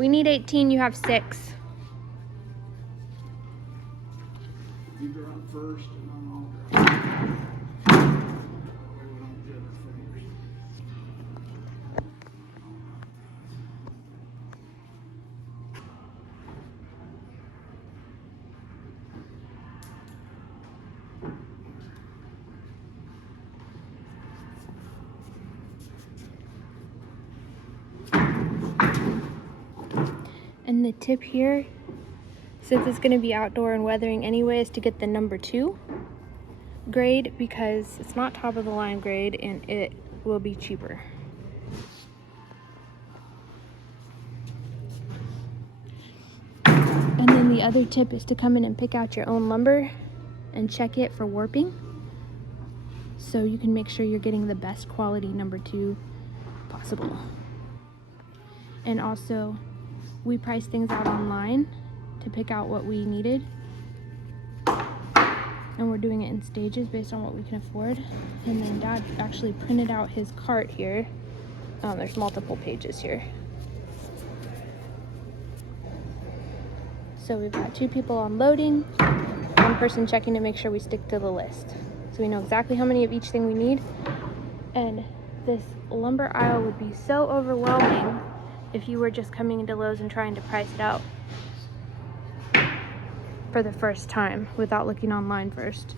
We need 18, you have 6. You drop first and then I'll drop. We don't jib our fingers. And the tip here, since it's going to be outdoor and weathering anyway, is to get the number 2 grade because it's not top of the line grade and it will be cheaper. And then the other tip is to come in and pick out your own lumber and check it for warping, so you can make sure you're getting the best quality number 2 possible. And also, we price things out online to pick out what we needed, and we're doing it in stages based on what we can afford. And then Dad actually printed out his cart here. There's multiple pages here. So we've got 2 people unloading, 1 person checking to make sure we stick to the list, so we know exactly how many of each thing we need. And this lumber aisle would be so overwhelming if you were just coming into Lowe's and trying to price it out for the first time without looking online first.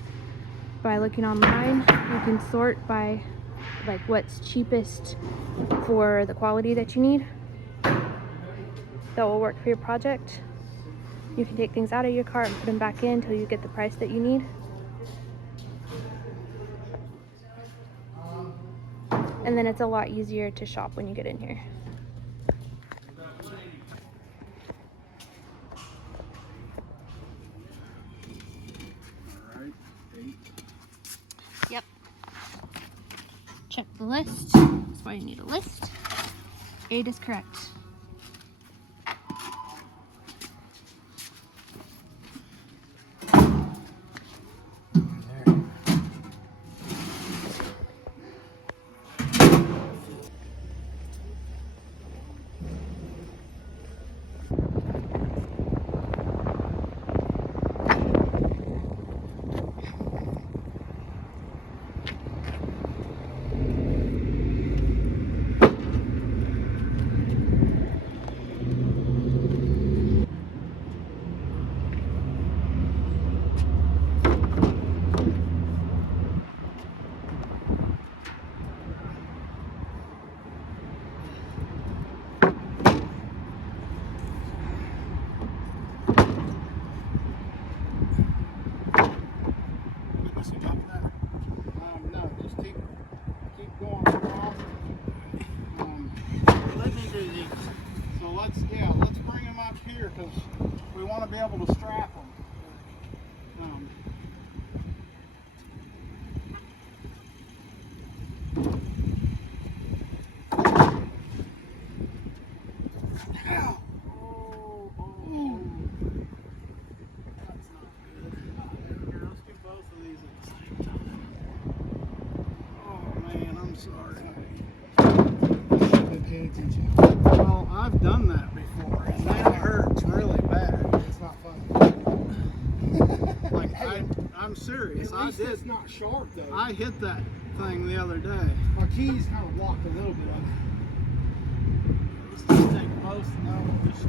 By looking online, you can sort by like what's cheapest for the quality that you need that will work for your project. You can take things out of your cart and put them back in until you get the price that you need. And then it's a lot easier to shop when you get in here. Yep. Check the list. That's why you need a list. 8 is correct. Let's bring them up here because we want to be able to strap them. Well, I've done that before, and that hurts really bad. It's not fun. Like, I'm serious. At least it's not sharp, though. I hit that thing the other day. My keys kind of blocked a little bit of it. Let's just take both and then we'll just...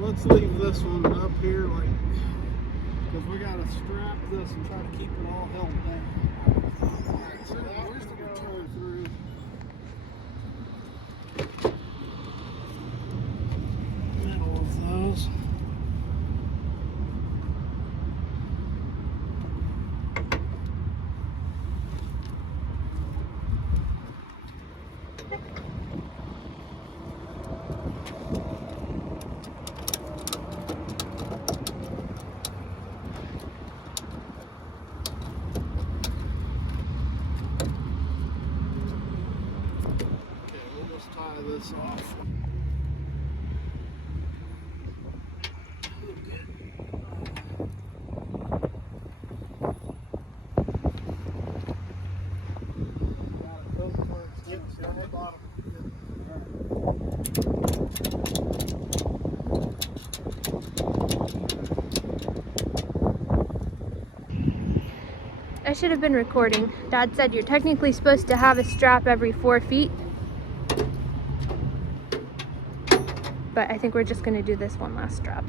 Let's leave this one up here, like, because we got to strap this and try to keep it all held down. Alright, so where's the return through? Middle of those. this off. I should have been recording. Dad said you're technically supposed to have a strap every 4 feet. But I think we're just gonna do this one last strap.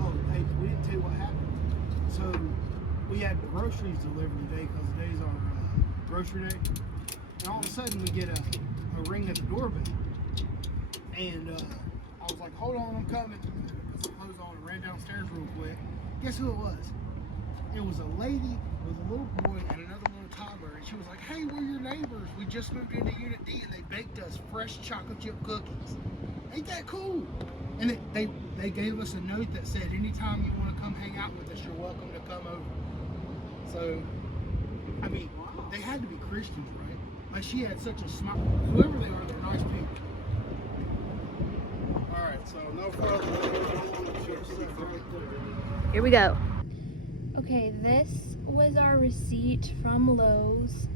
Oh, hey, we didn't tell you what happened. So we had groceries delivered today because today's our grocery day. And all of a sudden we get a ring at the doorbell. And I was like, hold on, I'm coming. Put some clothes on and ran downstairs real quick. Guess who it was? It was a lady with a little boy and another little toddler. And she was like, hey, we're your neighbors. We just moved into Unit D and they baked us fresh chocolate chip cookies. Ain't that cool? And they gave us a note that said, anytime you want to come hang out with us, you're welcome to come over. So, I mean, they had to be Christians, right? Like, she had such a smile. Whoever they are, they're nice people. Alright, so no further ado. Here we go. Okay, this was our receipt from Lowe's.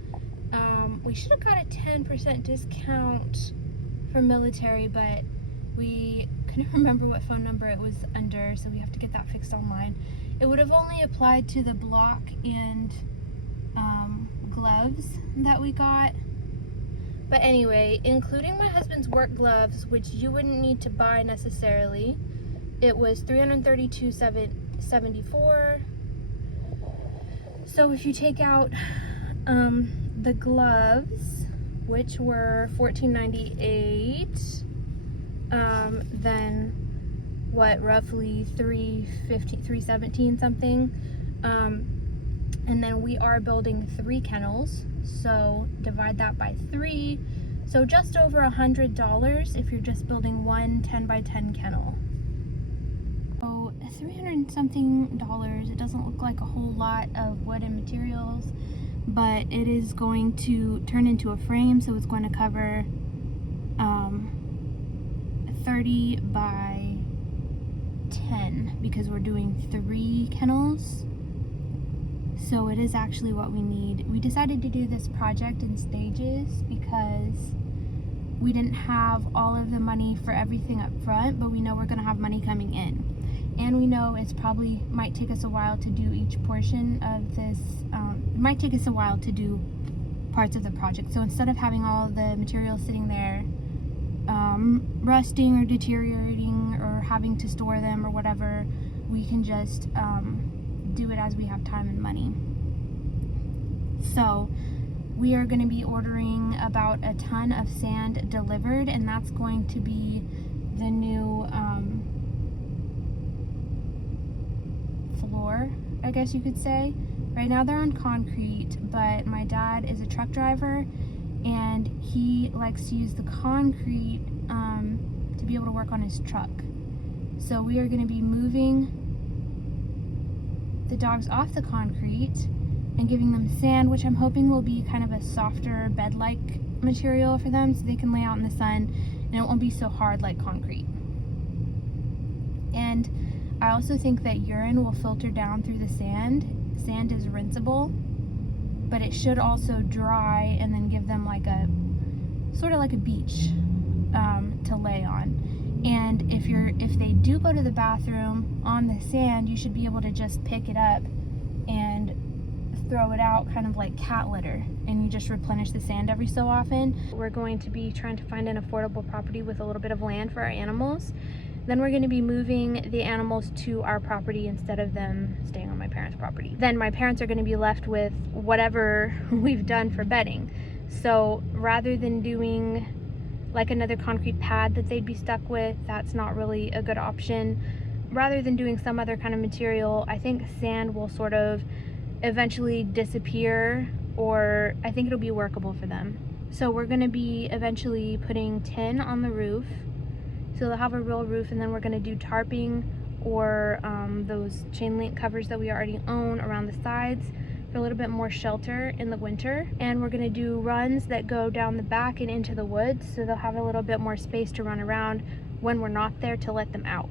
We should have got a 10% discount for military, but we couldn't remember what phone number it was under, so we have to get that fixed online. It would have only applied to the block and gloves that we got. But anyway, including my husband's work gloves, which you wouldn't need to buy necessarily, it was $332.74. So if you take out the gloves, which were $14.98, then what, roughly $317 something, and then we are building 3 kennels, so divide that by 3, so just over $100 if you're just building one 10 by 10 kennel. So $300 something, it doesn't look like a whole lot of wood and materials, but it is going to turn into a frame, so it's going to cover 30 by 10 because we're doing 3 kennels. So it is actually what we need. We decided to do this project in stages because we didn't have all of the money for everything up front, but we know we're gonna have money coming in. And we know it's probably might take us a while to do each portion of this. It might take us a while to do parts of the project. So instead of having all of the materials sitting there rusting or deteriorating or having to store them or whatever, we can just do it as we have time and money. So we are going to be ordering about a ton of sand delivered, and that's going to be the new floor, I guess you could say. Right now they're on concrete, but my dad is a truck driver and he likes to use the concrete to be able to work on his truck. So we are going to be moving the dogs off the concrete and giving them sand, which I'm hoping will be kind of a softer bed-like material for them so they can lay out in the sun and it won't be so hard like concrete. And I also think that urine will filter down through the sand. Sand is rinsable, but it should also dry and then give them like a sort of like a beach to lay on. And if they do go to the bathroom on the sand, you should be able to just pick it up and throw it out, kind of like cat litter, and you just replenish the sand every so often. We're going to be trying to find an affordable property with a little bit of land for our animals. Then we're going to be moving the animals to our property instead of them staying on my parents' property. Then my parents are going to be left with whatever we've done for bedding. So rather than doing like another concrete pad that they'd be stuck with, that's not really a good option. Rather than doing some other kind of material, I think sand will sort of eventually disappear, or I think it'll be workable for them. So we're going to be eventually putting tin on the roof, so they'll have a real roof, and then we're going to do tarping or those chain link covers that we already own around the sides. for a little bit more shelter in the winter. And we're gonna do runs that go down the back and into the woods, so they'll have a little bit more space to run around when we're not there to let them out.